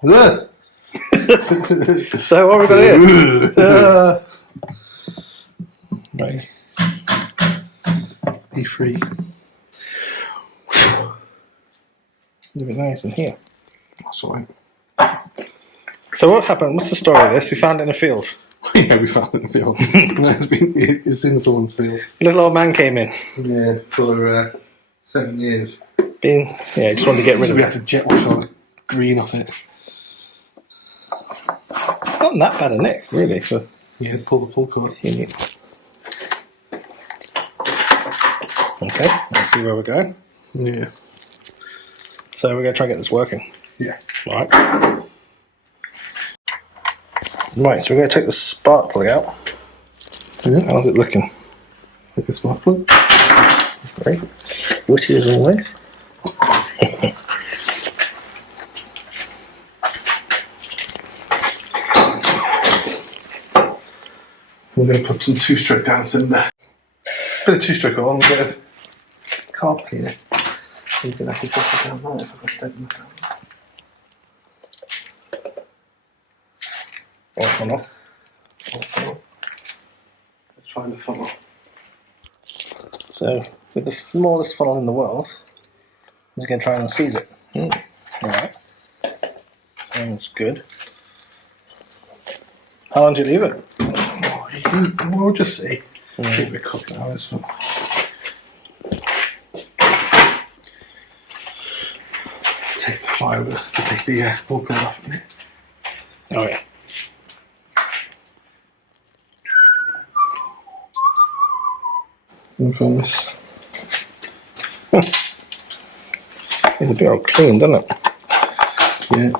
So what have we got here? Right. E3. A bit nice in here. That's alright. So what happened? What's the story of this? We found it in a field. Yeah, we found it in the field. No, it's in someone's field. Little old man came in. Yeah, for 7 years. Yeah, he just wanted to get rid of We it. had to jet wash all the green off it. It's not that bad a nick, really, for Yeah, pull the pull cord. unique. Okay, let's see where we're going. Yeah. So we're going to try and get this working. Yeah. Right. Right, so we're going to take the spark plug out. Yeah. How's it looking? Like a spark plug. Great. Witty as always. We're going to put some 2-stroke down cylinder. Bit of 2-stroke on, a bit of carb cleaner. You can actually drop it down there if I can step them down. Or funnel. Let's find a funnel. So, with the smallest funnel in the world, he's going to try and seize it. Alright. Sounds good. How long do you leave it? We'll just see. Keep it cooked now as well. Take the flywheel to take the pull cord off of it. Oh yeah. And from this. It's a bit all clean, doesn't it? Yeah.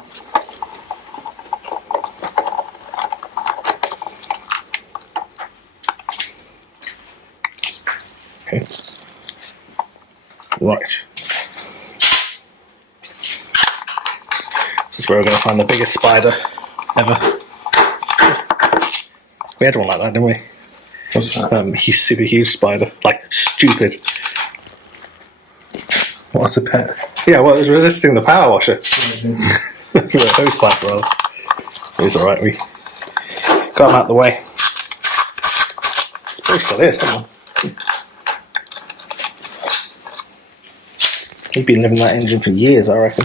Okay. Right. This is where we're going to find the biggest spider ever. We had one like that, didn't we? What's that? Super huge spider. Like, stupid. What's a pet? Yeah, well, it was resisting the power washer. The hose pipe roll. It was alright, we got him out the way. It's probably still here somewhere. He'd been living that engine for years, I reckon.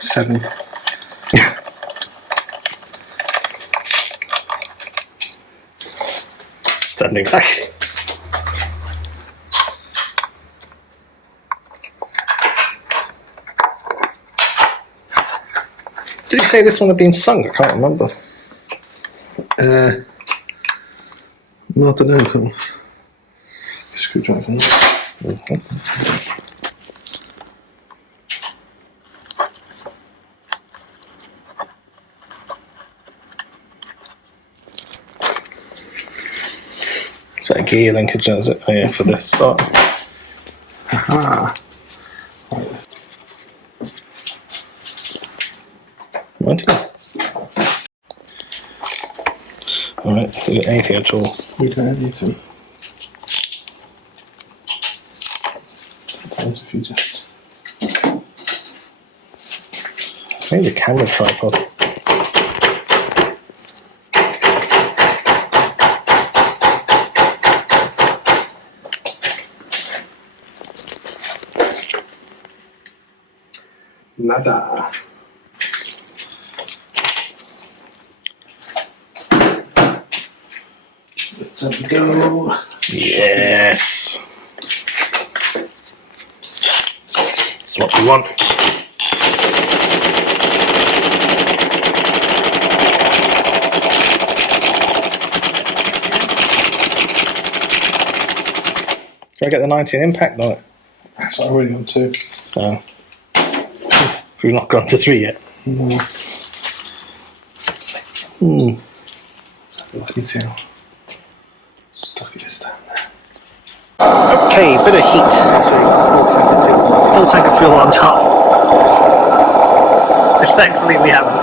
7. Standing back. Did you say this one had been sunk? I can't remember. No, I don't know. Screwdriver. Is that a gear linkage, is it? Oh yeah, for the start. Aha! Right. Alright, anything at all. We don't have anything. Sometimes if you just... Maybe a camera tripod. Nada. Let's go. Yes! That's what we want. Can I get the 19 impact on it? That's what I'm already on 2. No. We've not gone to 3 yet. No. Hmm. I can see how stuck it is down there. Okay, bit of heat. Full tank of fuel on top. Which thankfully we haven't.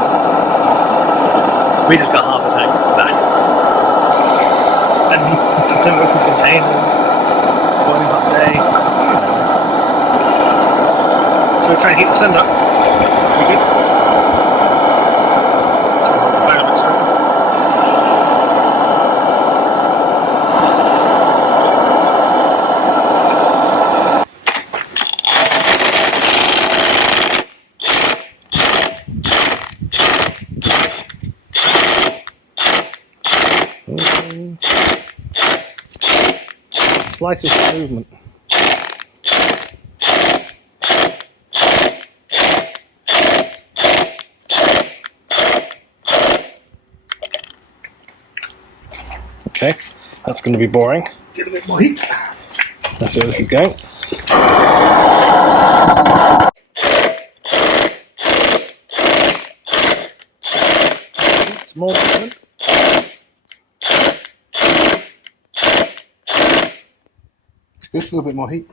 We just got half a tank back. And then open containers. Boiling hot day. So we're trying to heat the cylinder. Slightest movement. Okay, that's going to be boring. Get a bit more heat. That's where this is going. It's more movement. Just a little bit more heat.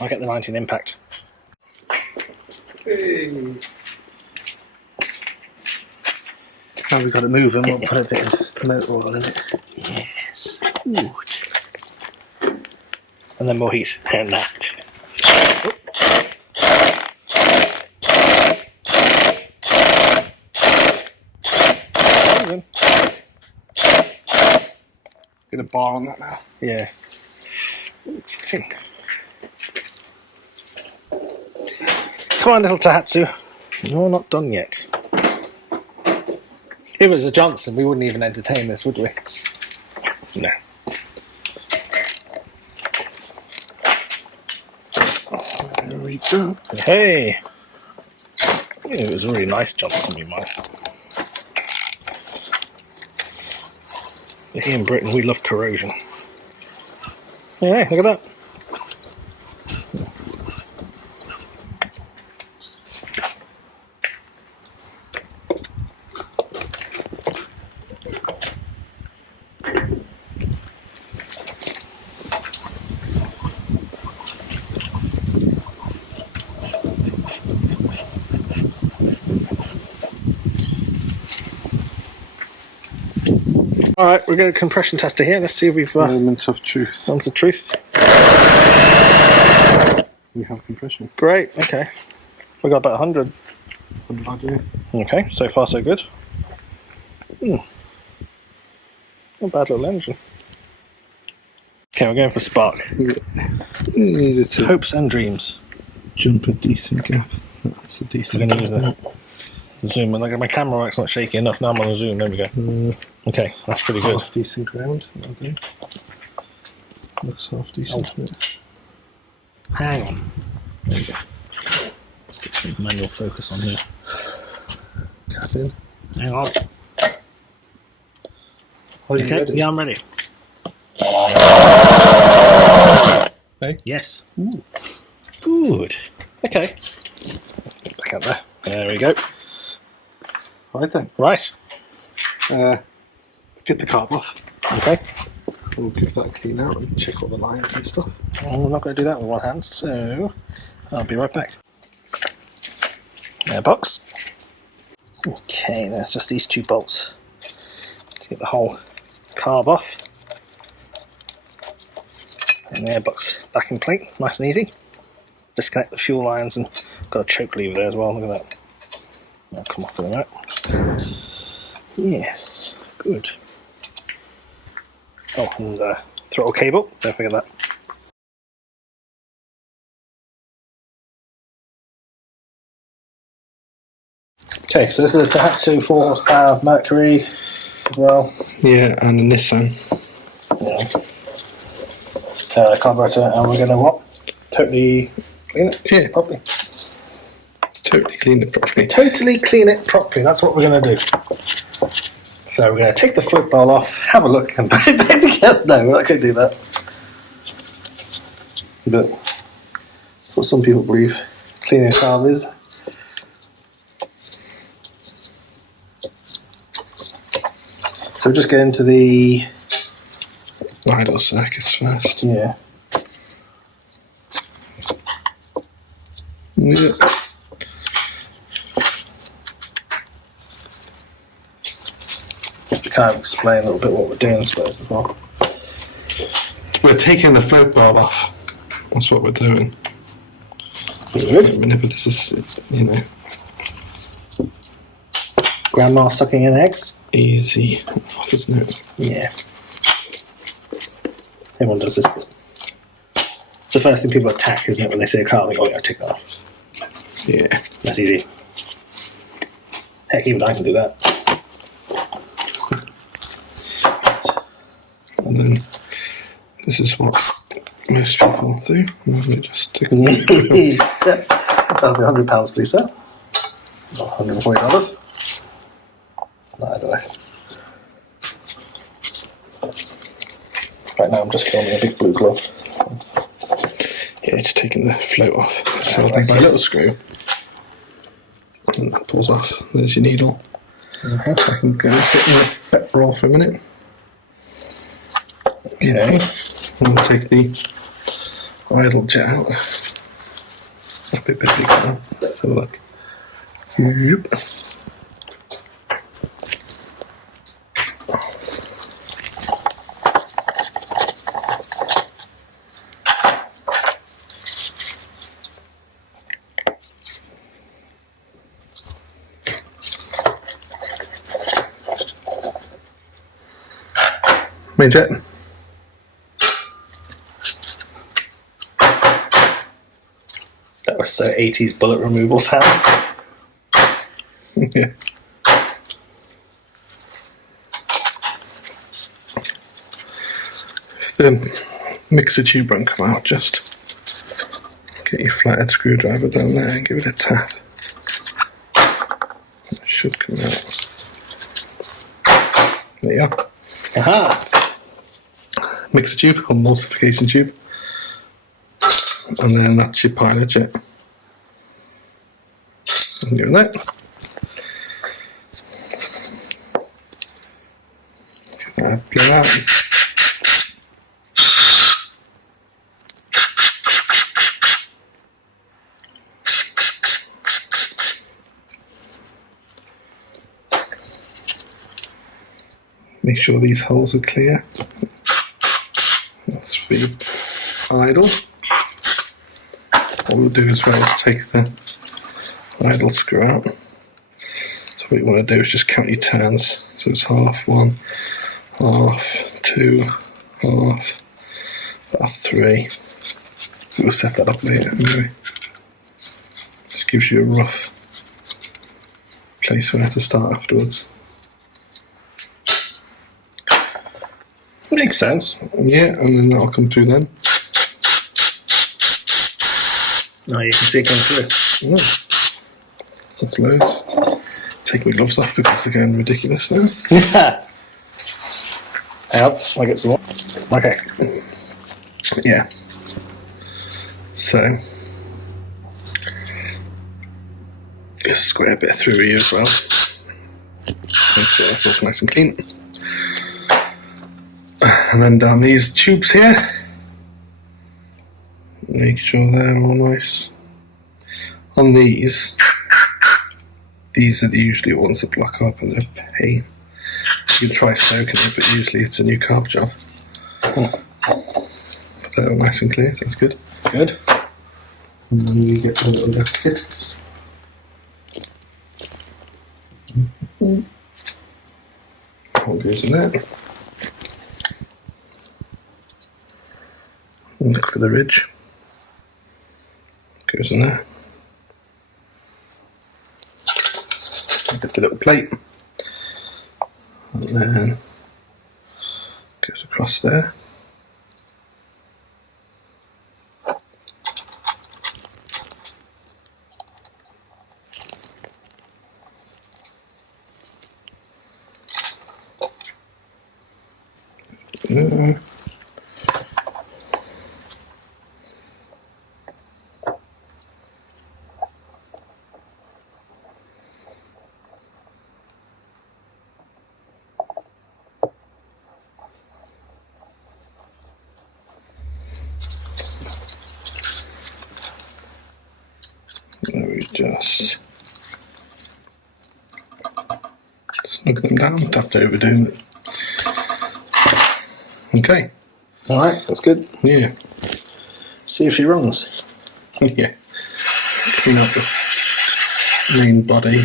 I'll get the 19 impact. Hey. Now we've got it moving, we'll put a bit of motor oil in it. Yes. Good. And then more heat. And that. Get a bar on that now. Yeah. Exciting. Come on, little Tohatsu. You're not done yet. If it was a Johnson, we wouldn't even entertain this, would we? No. There we go. Hey! It was a really nice Johnson, you might. Here in Britain, we love corrosion. Yeah, look at that. Alright, we're going to compression tester here. Let's see if we've Element of truth. found the truth. We have compression. Great, okay. We got about 100. 100 idea. Okay, so far so good. Not a bad little engine. Okay, we're going for spark. Needed to Hopes and dreams. jump a decent gap. That's a decent We're going to gap. use the zoom. Like my camera rack's not shaky enough. Now I'm on the zoom. There we go. Okay, that's pretty good. Half decent ground. Okay. Looks half decent. Hang on. There we go. Get some manual focus on here. Cap in. Hang on. Are you Okay, ready? yeah, I'm ready. Hey? Yes. Ooh. Good. Okay. Back up there. There we go. Right then. Right. Get the carb off. Okay. We'll give that a clean out and check all the lines and stuff. Well, we're not going to do that with one hand, so I'll be right back. Airbox. Okay, there's just these two bolts to get the whole carb off. And the airbox backing plate, nice and easy. Disconnect the fuel lines and got a choke lever there as well, look at that. That'll come off in a minute. Yes, good. Oh, and throttle cable, don't forget that. Okay, so this is a Tohatsu 4 horsepower Mercury as well. Yeah, and a Nissan. Yeah. Carburetor, and we're going to what? Totally clean it? Yeah. Properly. Totally clean it properly. Totally clean it properly, that's what we're going to do. So we're going to take the float bowl off, have a look, and put it back together. No, we're not going to do that. But that's what some people believe cleaning a carb is. So we're just going to the... idle circuits first. Yeah. Yeah. To kind of explain a little bit what we're doing, I suppose, as well. We're taking the float bar off. That's what we're doing. Good. a minute, but this is, you know, Grandma sucking in eggs. easy off, isn't it? Yeah. Everyone does this. It's the first thing people attack, isn't it? When they see a car, they go, "Oh yeah, take that off." Yeah. That's easy. Heck, even I can do that. And then this is what most people do. Let me just take a That'll be £100, please, sir. Not $140. No, I don't know. Right now, I'm just filming a big blue glove. Yeah, just taking the float off. So I'll do my little screw. And that pulls off. There's your needle. I can go and sit in the pet roll for a minute. Okay. And we'll take the idle jet out. A bit bigger now. Let's have a look. Yep. Main jet. That was so 80s bullet removal sound. Yeah. If the mixer tube won't come out, just get your flathead screwdriver down there and give it a tap. It should come out. There you are. Aha! Mixer tube or emulsification tube. And then that's your pilot jet. And do that. Give that a blow out. Make sure these holes are clear. That's for your idle. What we'll do as well is take the idle screw out. So what you want to do is just count your turns. So it's half, 1, half, 2, half, that's 3. We'll set that up later anyway. Just gives you a rough place where to start afterwards. Makes sense. Yeah, and then that'll come through then. No, you can see it come through. Oh, that's loads. Take my gloves off because they're going ridiculous now. Help, I get some more. Okay. Yeah. So, just square a bit through here as well. Make sure that's all nice and clean. And then down these tubes here. Make sure they're all nice. On these are the usually ones that block up and they're a pain. You can try soaking it, but usually it's a new carb job. But they're all nice and clear, so that's good. Good. And then you get the little gaskets. All goes in there. And look for the ridge. Goes in there. Get the little plate. And then goes across there. We just snug them down, don't have to overdo it. Okay. Alright, that's good. Yeah. See if she runs. Yeah. clean out the main body.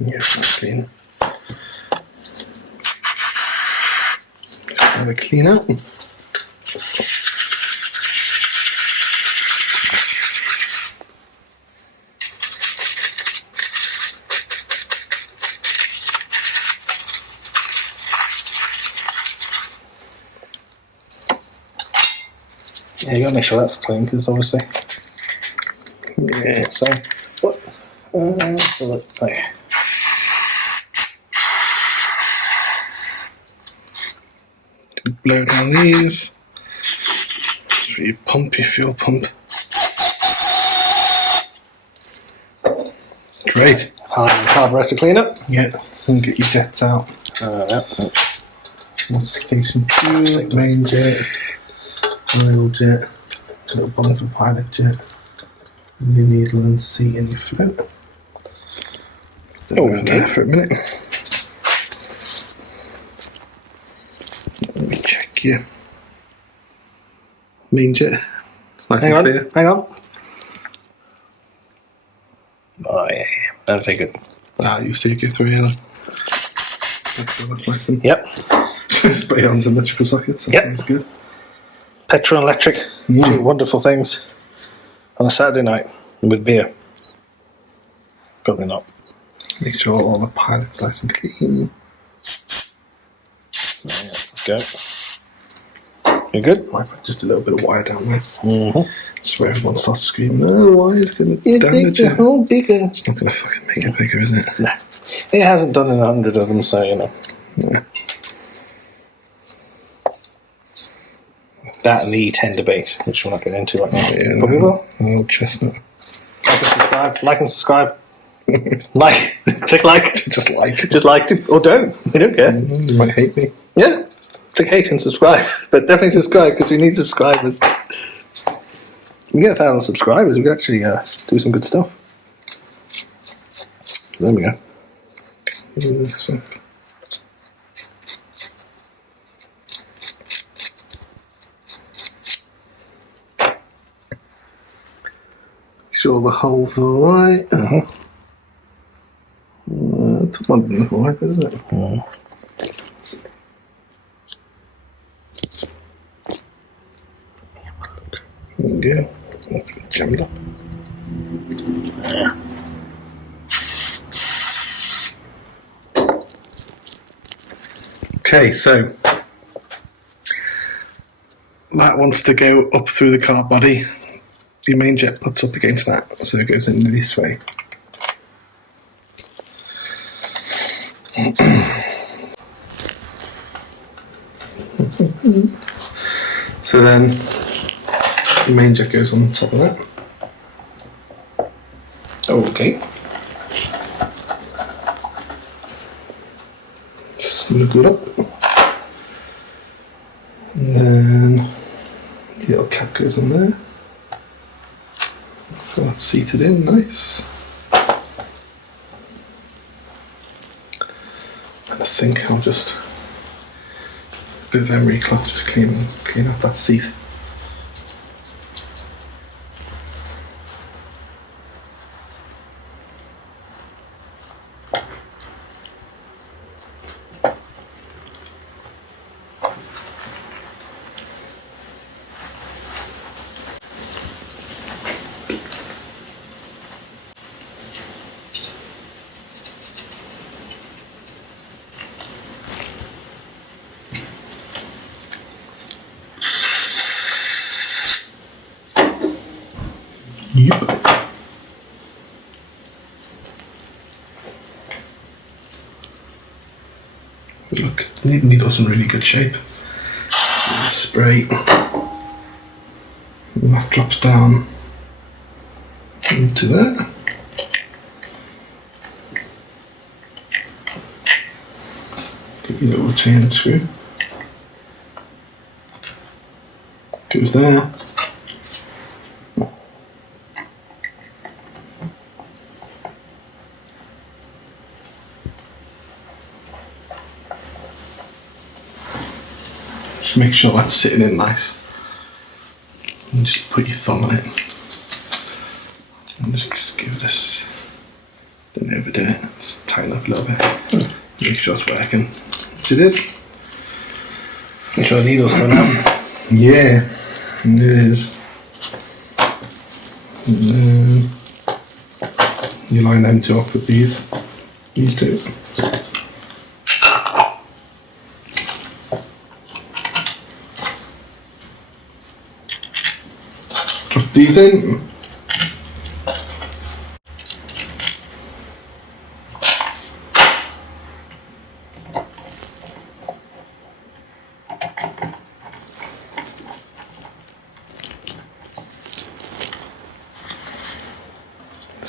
Yes, that's clean. Have a clean out. Yeah, you gotta make sure that's clean because obviously. Yeah. So, what? Like, Blow down these. So you pump your fuel pump. Great. Carburetor cleanup. Yeah, and get your jets out. Yeah. Modification fuel, main jet, oil jet, little bottom for pilot jet, and your needle and seat and your float. Okay. For a minute. Let me check your main jet. It's nice Hang and on. clear. Hang on. Oh yeah. That'll take it. Ah, you see it go through here. That's nice and Yep. spray on some electrical sockets. That Yep. sounds good. Petrol and electric. Two wonderful things on a Saturday night with beer. Probably not. Make sure all the pilot's nice and clean. Go. You good? Might put just a little bit of wire down there. Mm-hmm. That's where everyone starts screaming, oh, why is it going to Make damage the it? hole bigger. It's not going to fucking make it bigger, is it? Nah. It hasn't done in 100 of them, so you know. Yeah. That and the E10 debate, which we're not getting into right now. Yeah, But we will. an old chestnut. Like and subscribe. Like. Click like. Just like it. Just like it. Or don't. We don't care. You might hate me. Yeah. Click hate and subscribe. But definitely subscribe because we need subscribers. We get 1,000 subscribers, we can actually do some good stuff. There we go. So, sure the hole's alright. Top one didn't look alright, doesn't it? There we go. Jammed up. Okay, so that wants to go up through the car body. Your main jet butts up against that, so it goes in this way. So then the main jet goes on top of that. Okay. Smooth it up. And then the little cap goes on there. So that's seated in, nice. And I think I'll just, a bit of emery cloth, just clean up that seat. Yep. Look, the needle's in really good shape. Spray. And that drops down into there. Give you a little retaining screw. Goes there. Just make sure that's sitting in nice. And just put your thumb on it. And just give this, don't overdo it, just tighten up a little bit. Make sure it's working. Which it is. Make sure the needle's coming out. Yeah, it is. And then you line them two up with these two. Drop these in.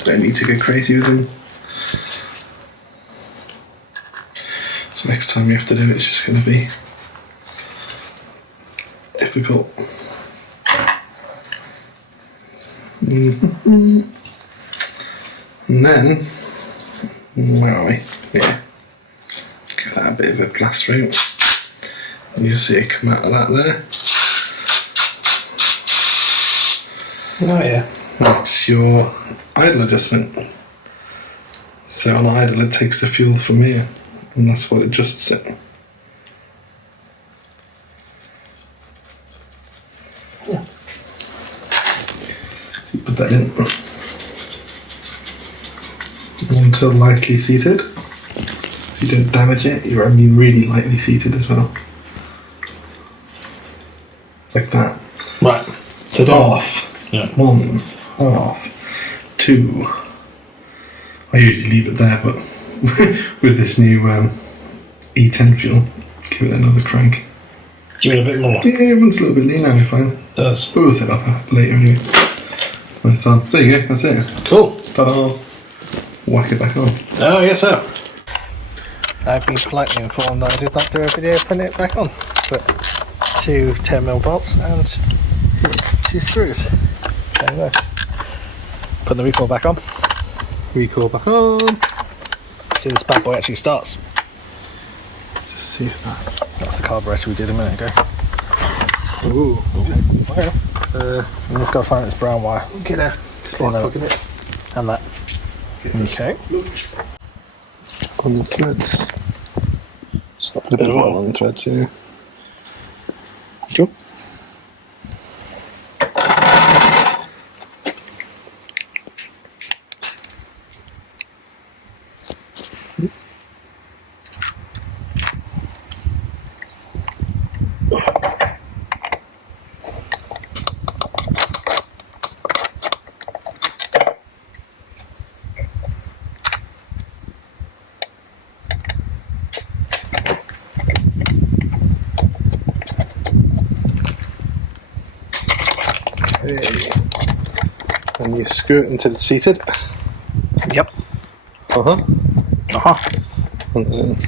Don't need to go crazy with them. So next time you have to do it, it's just going to be difficult. And then, where are we? Yeah. Give that a bit of a blast through. And you'll see it come out of that there. Oh yeah. That's your idle adjustment. So on idle it takes the fuel from here and that's what adjusts it. Yeah. So you put that in until lightly seated. So you don't damage it, you're only really lightly seated as well. Like that. Right. So Off. Yeah. One. Half, 2. I usually leave it there, but with this new E10 fuel, give it another crank. Give it a bit more. Yeah, it runs a little bit leaner, I find. It does. But we'll set up later anyway. When it's on. There you go, that's it. Cool. Ta-da. Whack it back on. Oh, yes, sir. I've been politely informed that I did not do a video putting it back on. But 2 10mm bolts and 2 screws. So there. Put the recoil back on. Recoil back on. See, this bad boy actually starts. Just see if that. That's the carburetor we did a minute ago. Ooh. Okay. And just got to find this brown wire. Get a spark plug in it. And that. Okay. On the threads. Stop a bit of oil on the threads, yeah. Cool. And you screw it until it's seated. Yep. Uh-huh. Uh-huh. And then,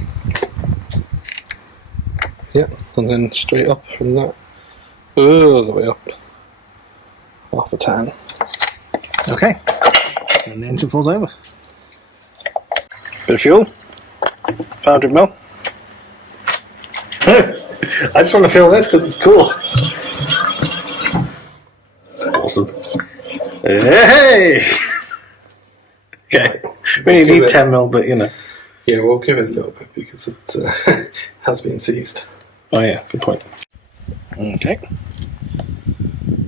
yeah, and then straight up from that, all the way up, half a tan. Okay. And the engine falls over. Bit of fuel. 500ml. I just want to feel this because it's cool. That's awesome. Hey! Okay. We only need 10mm, but you know. Yeah, we'll give it a little bit because it has been seized. Oh yeah, good point. Okay.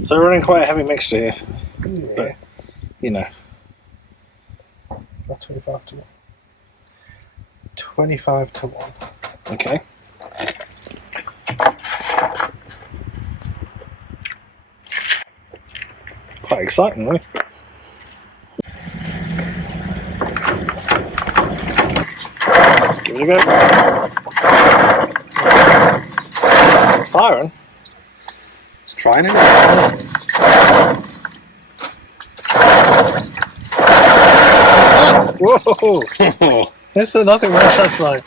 So we're running quite a heavy mixture here. Yeah. But, you know. About 25 to 1. 25 to 1. Okay. Quite exciting, really. Give it a go. It's firing. Let's try it. Whoa! This is nothing worse. That's like.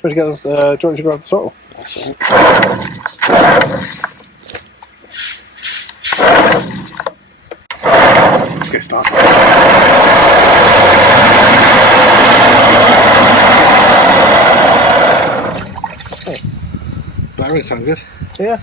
Try to get the. Do you want to grab the throttle? Let's get started. bearing sound good. Yeah.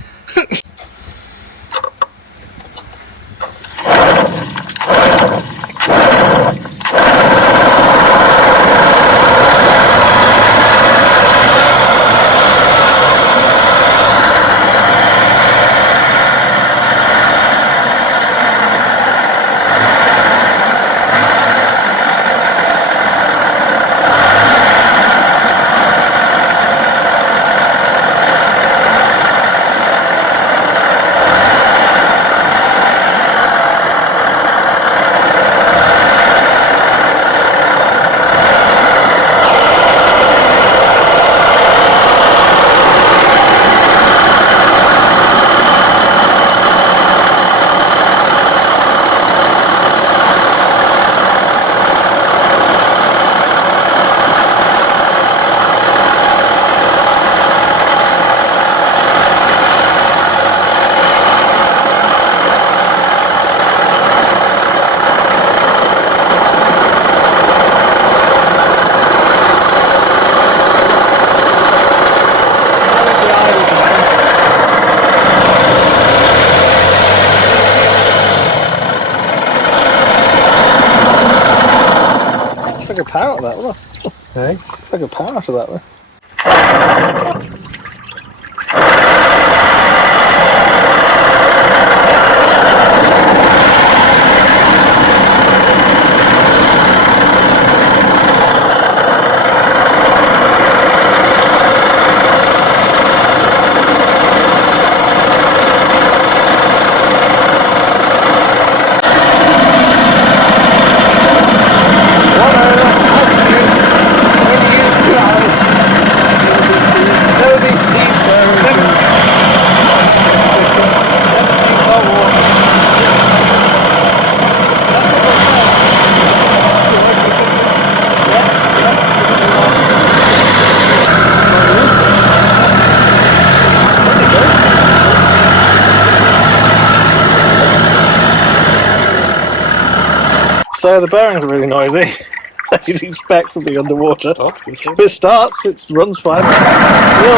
Like a power to that, look. Hey? Like a power to that, look. So the bearings are really noisy. You'd expect from being underwater. If it starts, it runs fine. Real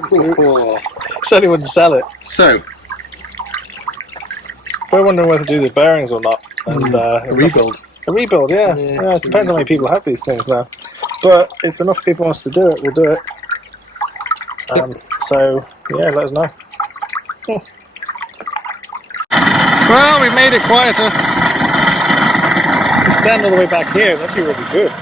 noisy. Certainly wouldn't sell it. So, We're wondering whether to do the bearings or not. And a rebuild. A rebuild, yeah. It depends how many people have these things now. But if enough people wants to do it, we'll do it. So yeah, let us know. Well, we made it quieter. The stand all the way back here is actually really good.